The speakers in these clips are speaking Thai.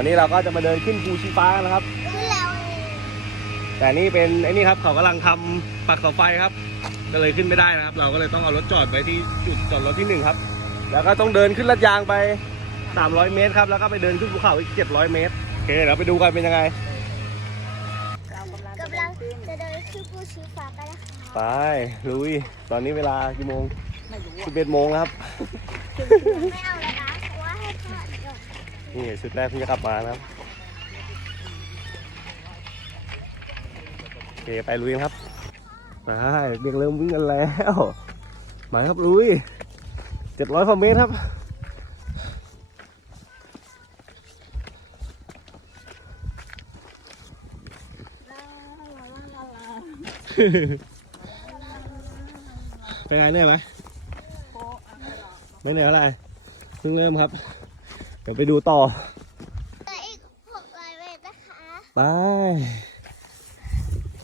วันนี้เราก็จะมาเดินขึ้นภูชีฟ้ากันนะครับ ขึ้นแล้ว แต่นี่เป็นไอ้นี่ครับเขากำลังทำปักเสาไฟครับ ก็เลยขึ้นไม่ได้นะครับ เราก็เลยต้องเอารถจอดไว้ที่จุดจอดรถที่หนึ่งครับ แล้วก็ต้องเดินขึ้นลาดยางไป 300 เมตรครับ แล้วก็ไปเดินขึ้นภูเขาอีก 700 เมตร โอเคเดี๋ยวไปดูกันเป็นยังไง เรากำลังกำลังจะเดินขึ้นภูชีฟ้ากันนะคะไปลุย ตอนนี้เวลากี่โมงไม่รู้อะ11โมงแล้วครับ ไม่เอาแล้ว นี่ชุดแรกที่จะขับมานะครับโอเคไปลุยกันครับไปเด็กเริ่มวิ่งกันแล้วมาครับลุยเจ็ดร้อยกว่าเมตรครับเป็นไงเหนื่อยไหมไม่เหนื่อยเท่าไหร่เพิ่งเริ่มครับเดี๋ยวไปดูต่อเหลืออีกหกร้อยเมตรนะคะไป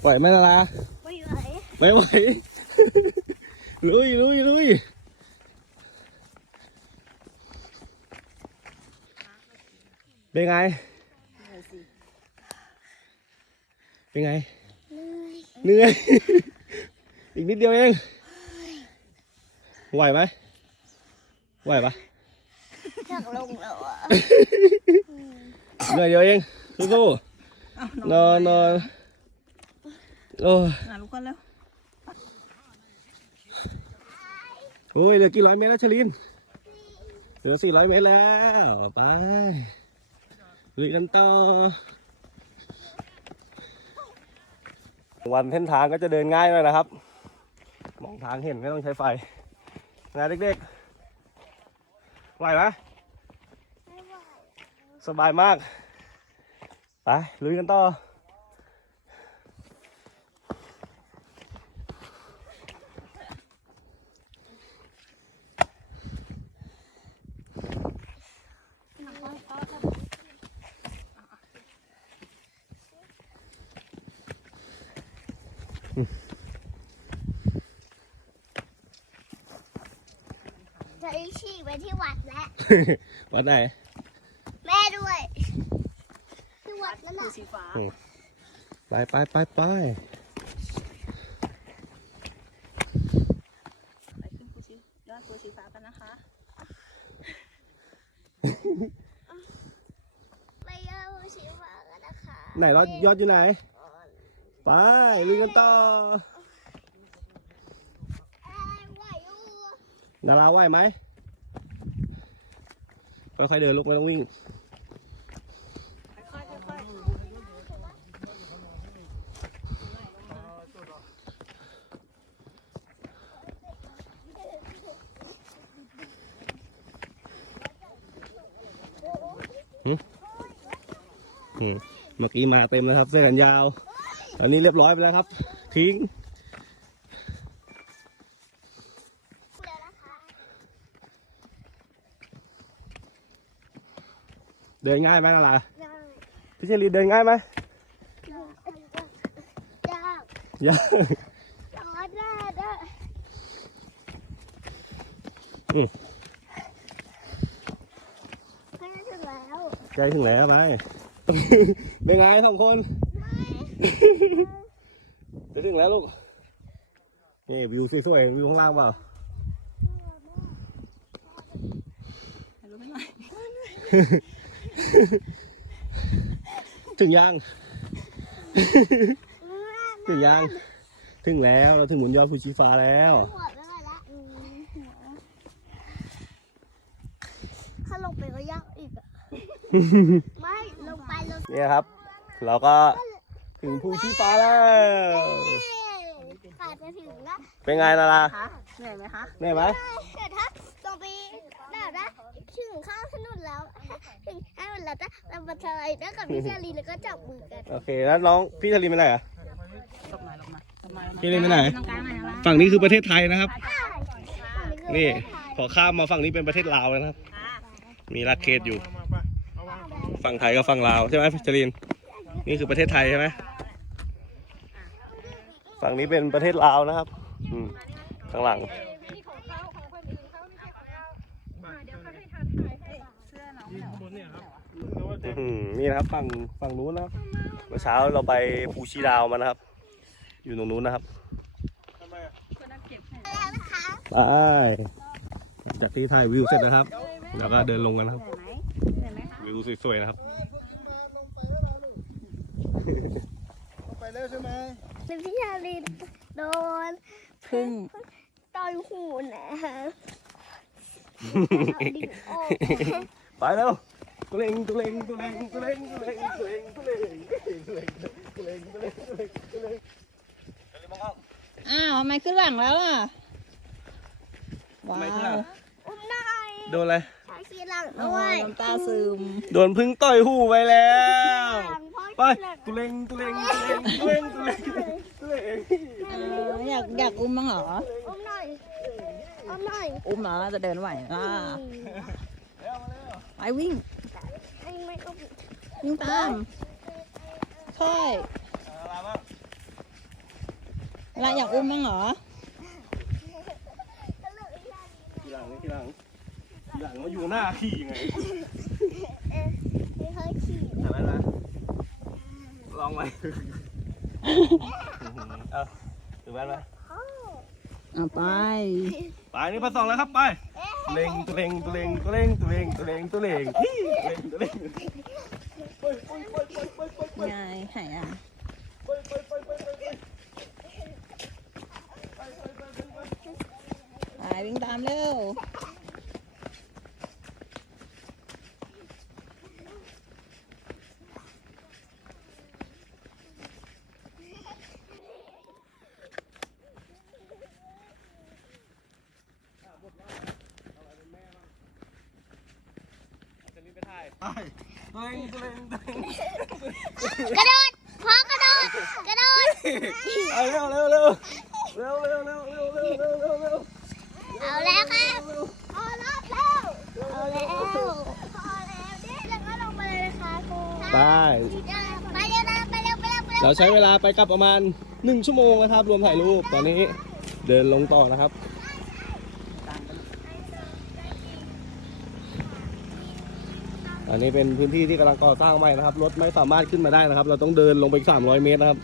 ปล่อยไหมล่ะล่ะไม่ไหวไม่ไหวลุยลุยลุยเป็นไง เป็นไง เหนื่อยเหนื่อยอีกนิดเดียวเอง ไหวไหม ไหวปะ อยากลงแล้วอะเหนื่อยเดียวเองสู้เอาๆนอนนอนโอ้ยหาลูกคนแล้วโอ้ยเหลือกี่ร้อยเมตรแล้วชลินเหลือสี่ร้อยเมตรแล้วไปลุยกันต่อวันเส้นทางก็จะเดินง่ายหน่อยนะครับ มองทางเห็นไม่ต้องใช้ไฟนะเด็กๆไหวไหมไม่ไหว สบายมาก ไป ลุยกันต่อ จะอีฉี่ไปที่วัดแล้ว วัดไหน แม่ด้วย ที่วั ดนั่นภูน่ะสีฟ้าอืมไปไปไปไปไปขึ้นภูชียอดภูชีฟ้ากันนะคะ ไปเที่ยวภูชีฟ้ากันนะคะไหนรอดยอดอยู่ไหน ไปลุยกันต่อเอ้ยไหวอยู่ดาราไหวไหมค่อยๆเดินลูกไม่ต้องวิ่ง ค่อยๆค่อย อืม เมื่อกี้มาเต็มแล้วครับ เสื้อแขนยาวอันนี้เรียบร้อยไปแล้วครับ ทิ้งเดี๋ยวนะคะเดินง่ายไหมดาราได้พี่เชลีเดินง่ายไหมยากยากร้อนได้ได้อืมเพื่อนถึงแล้วใกล้ถึงแล้วไป เป็นไงสองคนจะถึงแล้วลูก นี่วิวสวยๆวิวข้างล่างเปล่าๆถ่ายรูปให้หน่อยถึงยัง ถึงยัง ถึงแล้วเราถึงบนยอดภูชีฟ้าแล้วหัวไม่ไหวละอืมหัวถ้าลงไปก็ยากอีกอะไม่ลงไปลง เนี่ยครับ เราก็ถึงภูชีฟ้าแล้ว ขาดจะถึงแล้วเป็นไงล่ะล่ะคะเหนื่อยไหมคะเหนื่อยไหมเดี๋ยวถ้าลงไปแบบนะถึงข้างถนนแล้ว ถึงถนนแล้วจะเรามาทลายแล้วกับพี่ชาลีแล้วก็จับมือกันโอเคแล้วน้องพี่ชลินไปไหนอะหลบหน่อยหลบหน่อยหลบหน่อยพี่เล่นไปไหนตรงกลางหน่อยนะฝั่งนี้คือประเทศไทยนะครับ นี่ขขอข้ามมาฝั่งนี้เป็นประเทศลาวนะครับค่ะมีรักเขตอยู่ ฝั่งไทยกับฝั่งลาวใช่ไหมจริน นี่คือประเทศไทยใช่ไหมฝั่งนี้เป็นประเทศลาวนะครับอืมข้างหลังนี่นะครับฝั่งฝั่งนู้นนะครับเมื่อเช้าเราไปภูชีดาวมานะครับ อยู่ตรงนู้นนะครับไปจากที่ถ่ายวิวเสร็จนะครับ แล้วก็เดินลงกันนะครับ วิวสวยๆนะครับไปแล้วใช่ไหมเป็นพี่ชาลีโดนพึ่งต่อยหูนะไปแล้วตุเลงตุเลงตุเลงตุเลงตุเลงตุเลงตุเลงตุเลงตุเลงตุเลงตุเลงตุเลงอ้าวทำไมขึ้นหลังแล้วอะว้าไมขึ้นหลัวงอุ้มได้โดนอะไร ลังโอ้ด้วยน้ำตาซึม โดนพึ่งต่อยหูไปแล้วหลังพ่อไปหลังตุเลงตุเลงตุเลงตุเลงตุเลงตุเลงเอออยากอยากอุ้มบ้างเหรออุ้มหน่อยอุ้มหน่อยอุ้มเหรอจะเดินไหวล่ะไปวิ่ง ไอ้ไม่อุ้มวิ่งตามค่อยเวลาอยากอุ้มบ้างเหรอทีหลังทีหลัง ด่างเขาอยู่หน้าขี่ยังไงไม่คยขี่เห็นไหมนะลองไหมเอาถือแว่นไหมเอาไป ไปนี่พันสองแล้วครับไปเล็งเล็งเล็งเล็งเล็งเล็งเล็งนี่เล็งเล็งไปไปไปไปไปไปยายหายอะไปไปไปไปไปไปไปวิ่งตามเร็ว เลงตุเลงตุเลงกระโดดพ่อกระโดดกระโดดเอาเร็วเร็วเร็วเร็วเร็วเร็วเร็วเร็วเร็วเร็วเร็วเอาแล้วครับพอแล้วเอาแล้วพอแล้วนี่แล้วก็ลงมาเลยนะคะครูไปไปเร็วนะไปเร็วไปเร็วไปเร็วเราใช้เวลาไปกลับประมาณ1ชั่วโมงนะครับ รวมถ่ายรูปตอนนี้เดินลงต่อนะครับ อันนี้เป็นพื้นที่ที่กำลังก่อสร้างใหม่นะครับ รถไม่สามารถขึ้นมาได้นะครับ เราต้องเดินลงไปอีก300 เมตรนะครับ